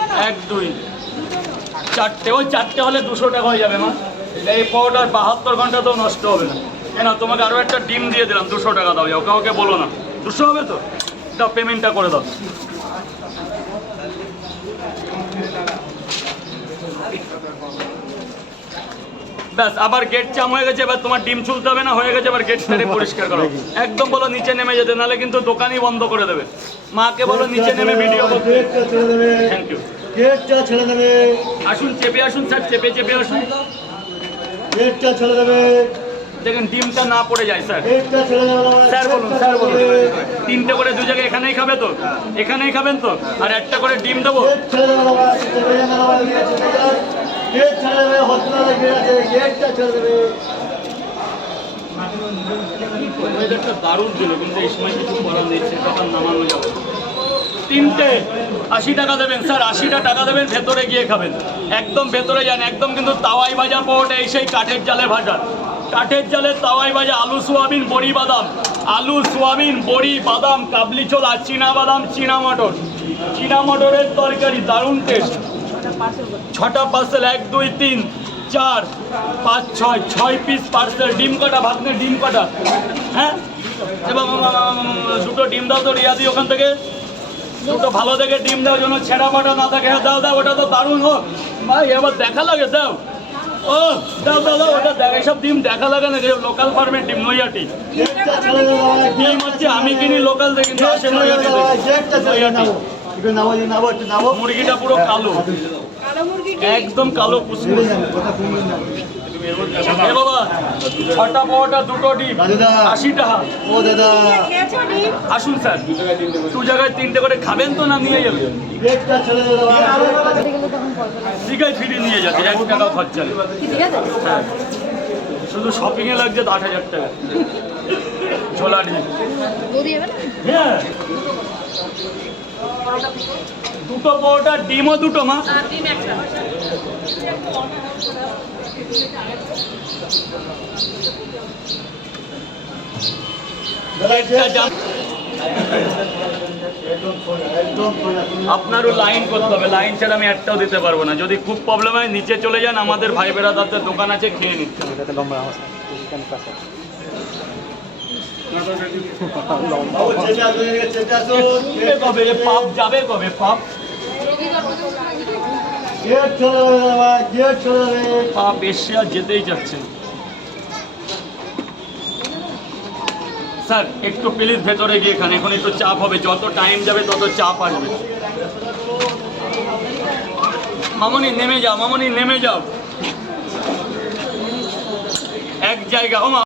এক, দুই। চারটে। ওই চারটে হলে দুশো টাকা হয়ে যাবে, মা। এই পাউডার বাহাত্তর ঘণ্টা তো নষ্ট হবে না। কেন তোমাকে আরও একটা ডিম দিয়ে দিলাম, দুশো টাকা দাও। ওকে ওকে বলো না। দুশো হবে তো? দাও পেমেন্টটা করে দাও। ব্যাস আবার গেট চাম হয়ে গেছে এবার তোমার ডিম ছুলতে হবে না হয়ে গেছে এবার গেট ছেড়ে পরিষ্কার করো। একদম বলো নিচে নেমে যেতে নাহলে কিন্তু দোকানই বন্ধ করে দেবে। মাকে বলো নিচে নেমে ভিডিও করতে। গেটটা ছেড়ে দেবে। থ্যাংক ইউ গেটটা ছেড়ে দেবে। আসুন চেপে আসুন স্যার চেপে চেপে আসুন। গেটটা ছেড়ে দেবে। দেখেন ডিমটা না পড়ে যায় স্যার গেটটা ছেড়ে দেবে। স্যার বলুন স্যার বলুন। তিনটে করে দু জায়গায় এখানেই খাবে তো? এখানেই খাবেন তো? আর একটা করে ডিম দেবো। তিনটে, আশি টাকা দেবেন, স্যার, আশিটা টাকা দেবেন, ভেতরে গিয়ে খাবেন। একদম ভেতরে যান, একদম কিন্তু তাওয়াই ভাজা পাওয়াটা এই সেই কাঠের জালে ভাজা। কাঠের জালে তাওয়াই ভাজা, আলু, সোয়াবিন, বড়ি, বাদাম। আলু, সোয়াবিন, বড়ি, বাদাম, কাবলি ছোলা চীনা বাদাম, চীনা মটর। চীনা মটরের তরকারি, দারুণ টেস্ট ছটা পার্সেল এক দুই তিন চার পাঁচ ছয় ছয় পিস পার্সেল ডিম কটা ভাগ্নে ডিম কটা হ্যাঁ এবং দুটো ডিম দাও তো রিয়াদি ওখান থেকে দুটো ভালো দেখে ডিম দাও যেন ছেঁড়া পাটা না থাকে হ্যাঁ দাও দাও ওটা তো দারুণ হোক ভাই এবার দেখা লাগে দাও ও দাও দাও দাও ওটা দেখ এসব ডিম দেখা লাগে না লোকাল ফার্মের ডিম নৈয়াটি গেটটা ছেড়ে দেবে না, ডিম হচ্ছে আমি কিনি লোকাল থেকে কিন্তু গেট মুরগিটা পুরো কালো। একদম কালো যাবে, না। এ বাবা ছটা পাওয়াটা দুটো ডিম আশি টাকা ও দাদা। আসুন স্যার দু জায়গায় তিনটে করে খাবেন তো না নিয়ে যাবেন দীঘায় ফিরে নিয়ে যাচ্ছে এক টাকা খরচা নেই। হ্যাঁ। শুধু শপিংয়ে লাগছে আট হাজার টাকা। ছোলা ডিম। হ্যাঁ। দুটো পাওয়াটা ডিমও দুটো মা। আপনারও লাইন করতে হবে। লাইন ছাড়া আমি একটাও দিতে পারব না। যদি খুব প্রবলেম হয় নিচে চলে যান আমাদের ভাই বেড়াদারদের দোকান আছে খেয়ে নিচ্ছে। পাপ যাবে কবে? পাপ স্যার, একটু প্লিজ ভেতরে গিয়ে খান, এখন একটু চাপ হবে, যত টাইম যাবে তত চাপ আসবে। মামনি, নেমে যাও, মামনি, নেমে যাও। এক জায়গা, ও